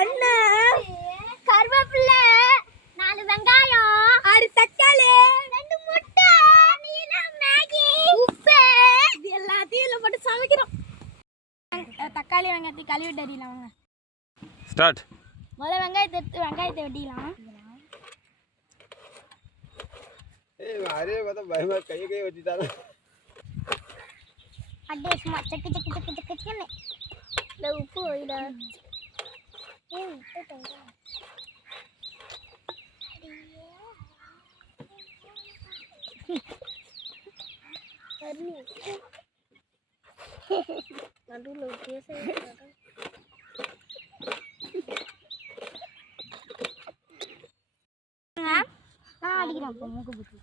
என்ன கருவேப்பிலை 4 வெங்காயம் 6 தக்காளி 2 முட்டை மேகி உப்பு இது எல்லாத்தையும் இதுல போட்டு சமைக்கிறோம். தக்காளி வெங்காயத்தை கழுவிட்டு அடிக்கலாம் வாங்க. ஸ்டார்ட். முதல்ல வெங்காயத்தை வெட்டிக்கலாம். அரே பார்த்தா பயமா கையை வச்சுட்டாரு. அப்படியே சும்மா சக்கு சக்கு சக்கு சக்குன்னு இந்த உப்பு வைடா. நடுவில் பேச அடிக்கிறேன். இப்போ மூக்கு பூச்சி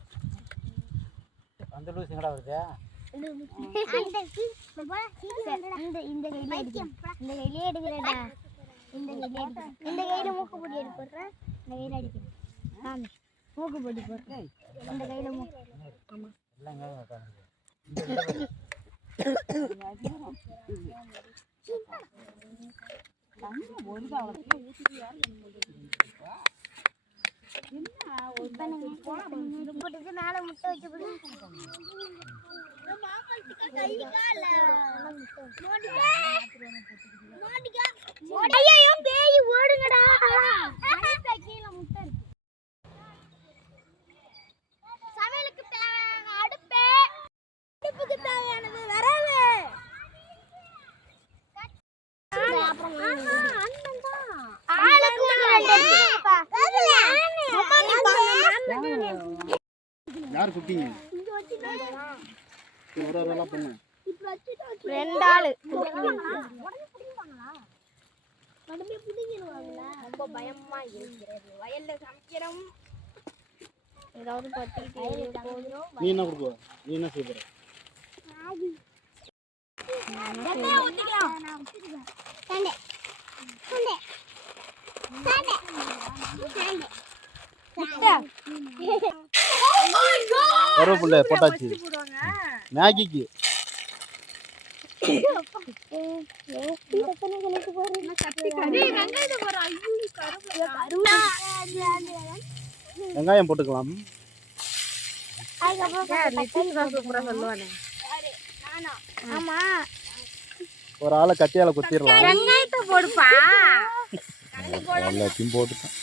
அந்த லூஸ் எங்கடா வருது? இந்த கையிலே எடுக்கிறேடா. இந்த கையில மூக்கு பொடி எடுத்துறேன். இந்த கையில அடிக்கிறேன். சாமி மூக்கு பொடி போடுறேன். இந்த கையில மூக்கு. ஆமா எல்லாம் எங்க உட்கார்ந்து மேல முட்டை வச்சு ஓடுங்கடா. சமையலுக்கு தேவையான அடுப்பு, அடுப்புக்கு தேவையானது விறகு. யார் குட்டிங்க? ஒரு ஆளா பண்ணு. 2 ஆளு. ரொம்ப பயமா இருக்கிறது. வயல்ல சமைக்கிறோம். ஏதாவது பத்திட்டு நீ என்ன கொடுப்ப? நீ என்ன செய்ய போற? கருவேப்பிலை போட்டாச்சு. மேகிக்கு வெங்காயம் போட்டுக்கலாம். ஒரு ஆளை கத்தியால குத்திடலாம். வெங்காயத்தை போடுப்பா. எல்லாத்தையும் போட்டுட்டேன்.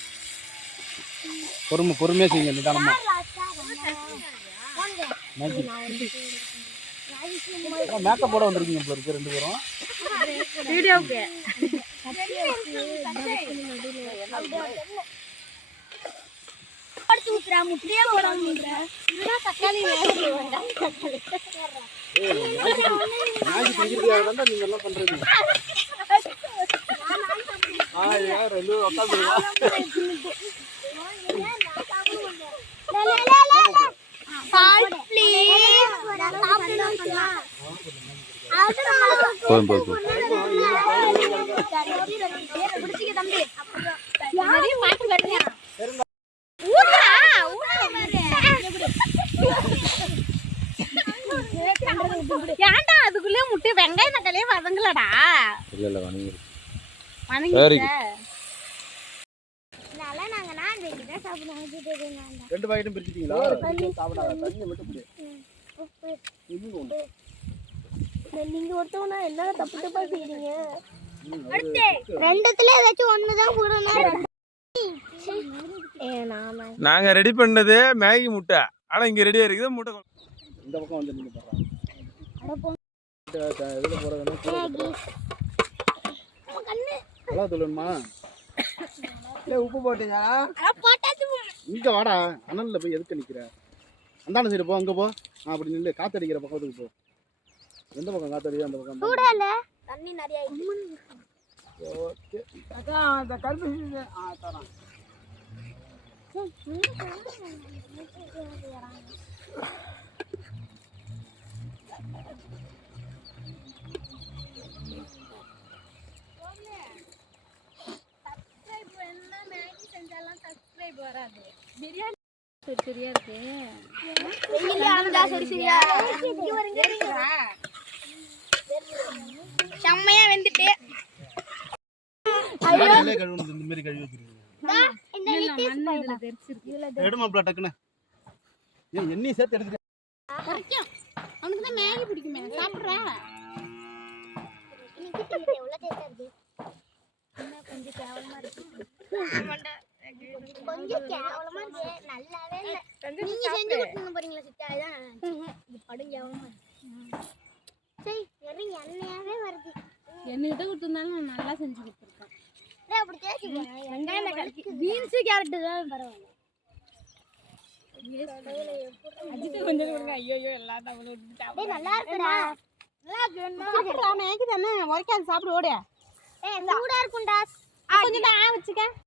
பொறுமையா செய்யுங்க, நிதானமா. மேக்கப் போட வந்திருக்கீங்க போல இருக்கு 2 பேரும். வீடியோக்கு முட்டையே போடாம தக்காளி நீங்க எல்லாம் பண்றீங்க. ஏன்டா அதுக்குள்ளே முட்டை வெங்காயம் தக்காளியே வதங்கலடா. இல்ல வணங்கி சரி. ரெண்டு பாக்கெட்டும் பிரிச்சிட்டீங்களா? சாப்பிடாத தண்ணி மட்டும் குடி. நீங்க ஒருத்தவனா என்ன தப்பு தப்பா செய்றீங்க? ரெண்டுத்துல ஏதாச்சும் ஒண்ணுதான் போடணும். நாங்க ரெடி பண்ணது மேகி முட்டை. ஆனா இங்க ரெடியா இருக்குது முட்டை. இந்த பக்கம் வந்து நின்னு பாறா. இதுல போறதுன்னா நல்லா சொல்லுமா? உப்பு போட்டீங்களா? இங்க வாடா, அனல்ல போய் எதுக்கு நிக்கிற? அந்தாண்ட சைடு போ, அங்க போ. அப்படி நில்லு, காத்தடிக்கிற பக்கத்துக்கு போ. எந்த பக்கம் காத்தடிக்குதோ அந்த பக்கம். சூடால தண்ணி நிறைய இருக்கு. ஓகே. அக்கா அந்த கருப்பு தரேன். பிரியாணி சரியா இருக்கு. செம்மையா வெந்துட்டு கையிலே கழுவுனது இந்த மாதிரி கழுவி வச்சிருக்கீங்க. இந்த நித்திஷ் பையன் எடுமாப்ல டக்குன்னு. ஏய் எண்ணெய் சேர்த்து எடுத்துக்க. அவனுக்கு தான் மேகி பிடிக்குமே சாப்பிட்றா. எவ்வளோ டேஸ்டா இருக்கு. கொஞ்சம் கேவலமா இருக்கு. கொஞ்சம் கேவலமா இருக்கு. நல்லாவே இல்லை. நீங்க செஞ்சு கொடுத்து போறீங்களா சித்தா? அதான் இது படும் கேவலமா இருக்கு. சரி வெறும் எண்ணெயாவே வருது. என்கிட்ட கொடுத்துருந்தாலும் நான் நல்லா செஞ்சு கொடுத்துருக்கேன். அப்படி தேய்ச்சிக்கோங்க. வெங்காயம் கலக்கி பீன்ஸு கேரட்டு தான் பரவாயில்ல. அஜித்து கொஞ்சம் கொடுங்க. ஐயோ எல்லாம் டேய் நல்லா இருக்குடா. நல்லா இருக்குடா. சாப்பிட்றா மேகி தானே உரைக்காது சாப்பிடு ஓடு. ஏய் சூடா இருக்கும்டா. கொஞ்சம் தான் வச்சுக்க.